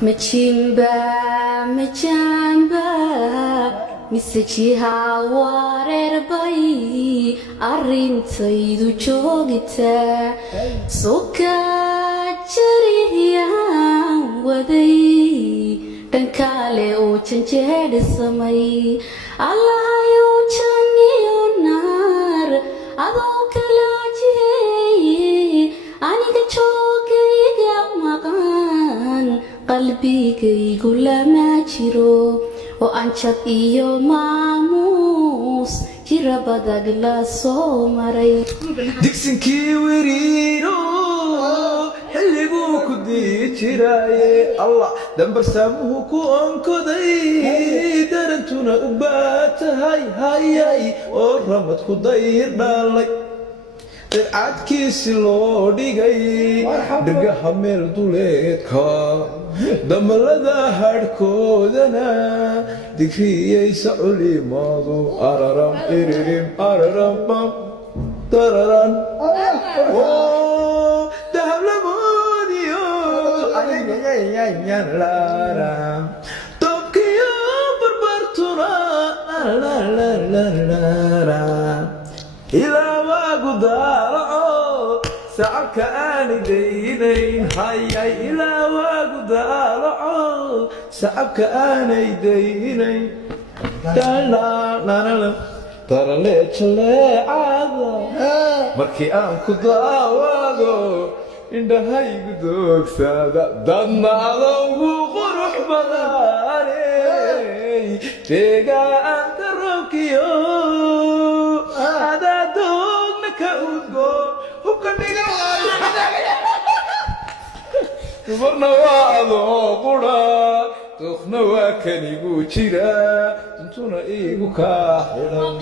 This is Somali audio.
Machimba, machamba, misajiha warerbay, arintaydu joogita, soka jariyan waday, dhankale oo janjeedha samay, allahayow janniyo naar, adoo kala jihey, aniga joogayga maqan, qalbigaygu lama jiro, oo aan jab iyo maamuus jira badag la soo maray. digsinkii wiriiro xilliguu ku dii jiraaye allah dambarsaamuhu ku onkoday darantuna u baatahay hayay oo ramad ku dayr dhalay cadkiisi loo dhigay dhirgaha meel duleedka damalada hadhkoodana digriyaysa culimaadu araram iririm araram bam dararan dahablamoodiyo ayayayayayara tobkiyo barbartuna ilaa waagu daalaco sacabka aanay daynayn hayay ilaa waagu daalaco sacabka aanay daynayn darale jaleecada markii aan ku daawado indhahaygu doogsada dadna adowgu qurux badaney deegaanka roobkiyo adadoogna ka udgo hubka dhiga dumarna waa adoo qura dookna waa kanigu jira duntuna iigu kaa xidhan